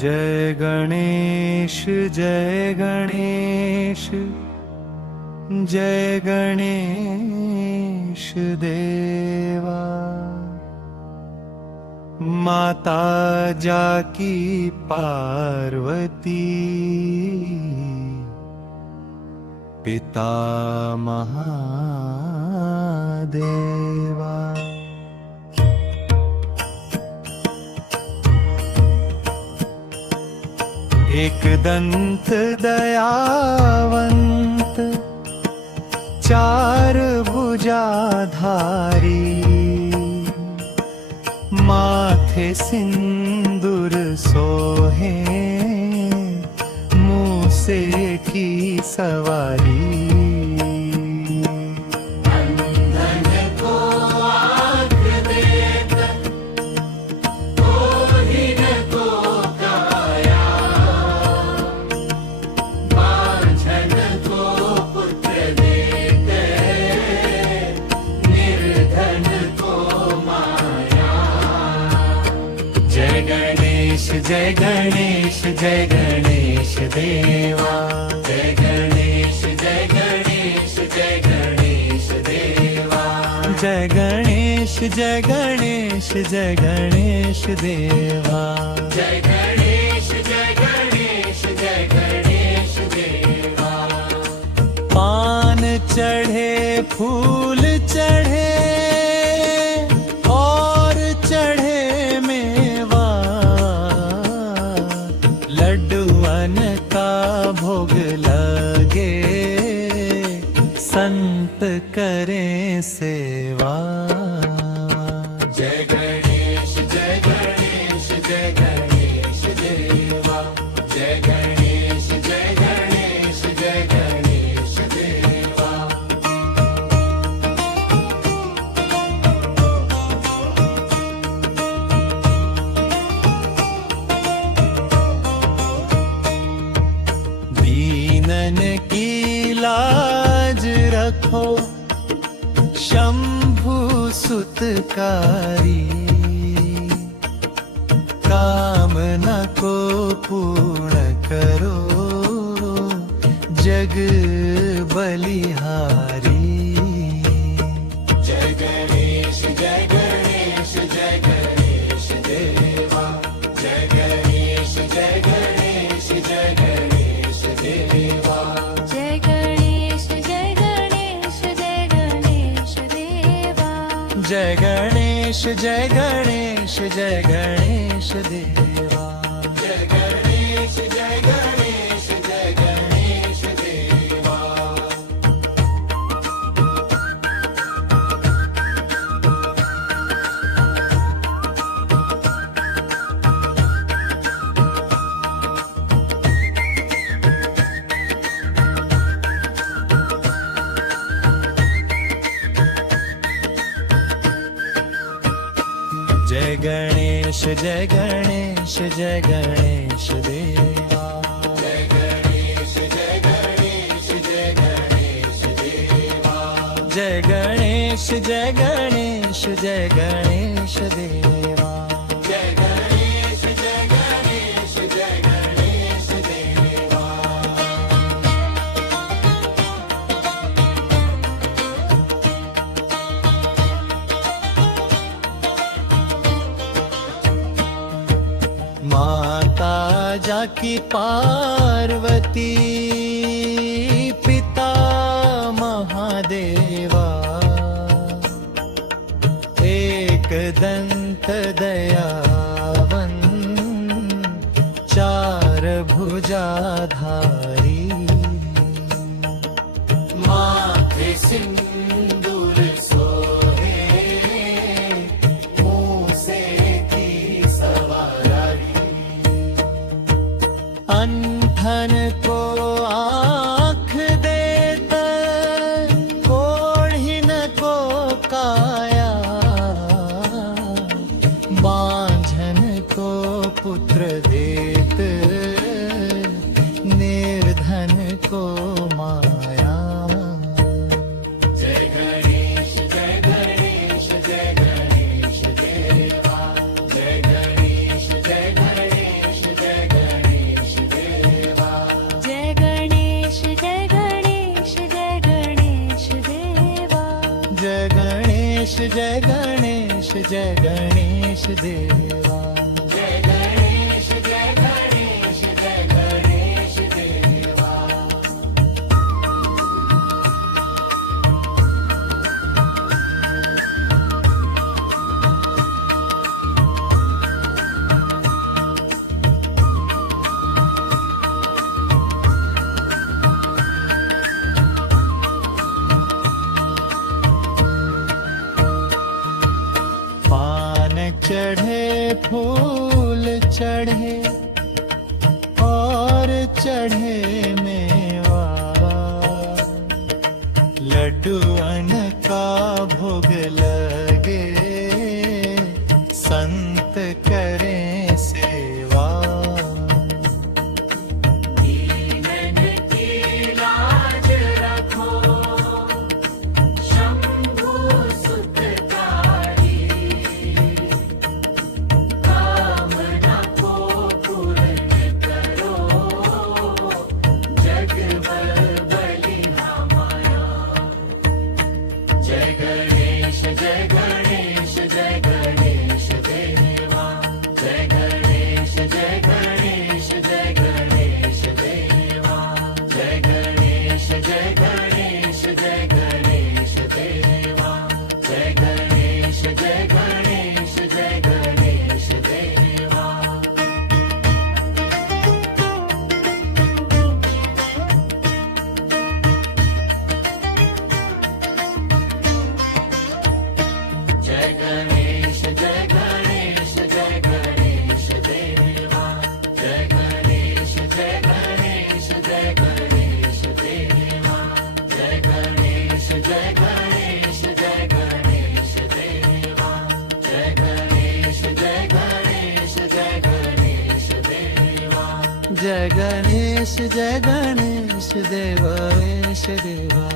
जय गणेश जय गणेश जय गणेश देवा। माता जाकी पार्वती पिता महादेवा। एक दंत दयावंत चार भुजाधारी माथे सिंदूर सोहे मूसे की सवारी। जय गणेश जय गणेश देवा। जय गणेश जय गणेश जय गणेश देवा। जय गणेश जय गणेश जय गणेश देवा। जय गणेश जय गणेश जय गणेश देवा। पान चढ़े फूल चढ़े और चढ़े मेवा, लड्डूअन का भोग लगे संत करें सेवा। जय गणेश जय गणेश जय गणेश देवा। जय गणेश जय गणेश जय गणेश देवा। दीनन की लाज रखो शंभु सुतकारी, कामना को पूर्ण करो जग बलिहारी। जय गणेश जय गणेश जय गणेश देवा। जय गणेश जय गणेश जय गणेश देवा। जय गणेश जय गणेश जय गणेश देवा। जय गणेश जय गणेश जय गणेश देवा। जय गणेश जय गणेश जय गणेश देवा। जय गणेश जय गणेश जय गणेश देवा। जय गणेश जय गणेश जय गणेश देवा। जय गणेश जय गणेश जय गणेश देवा। जय गणेश जय गणेश जय गणेश देवा। माता जाकी पार्वती पिता महादेवा। एक दंत दयावंत चार भुजाधारी माथे सिंदूर सोहे मूसे की सवारी। अंधन को आँख देता कोढ़िन को काया, बांझन को पुत्र देत निर्धन जय गणेश जय गणेश देवा जय गणेश जय गणेश जय गणेश देवा पान चढ़े फूल चढ़े और चढ़े मेवा लड्डूअन का भोग लगे संत करें सेवा दीनन की लाज रखो शंभु सुतकारी कामना को पूर्ण करो जग बलि हमारा जय गणेश जय गणेश जय गणेश देवा जय गणेश जय गणेश जय गणेश देवा जय गणेश जय गणेश जय गणेश देवा जय गणेश जय गणेश जय गणेश देवा जय गणेश जय गणेश जय गणेश देवा जय गणेश जय गणेश जय गणेश देवा जय गणेश जय गणेश जय गणेश देवा जय गणेश जय गणेश जय गणेश देवा जय गणेश जय गणेश देवेश देवा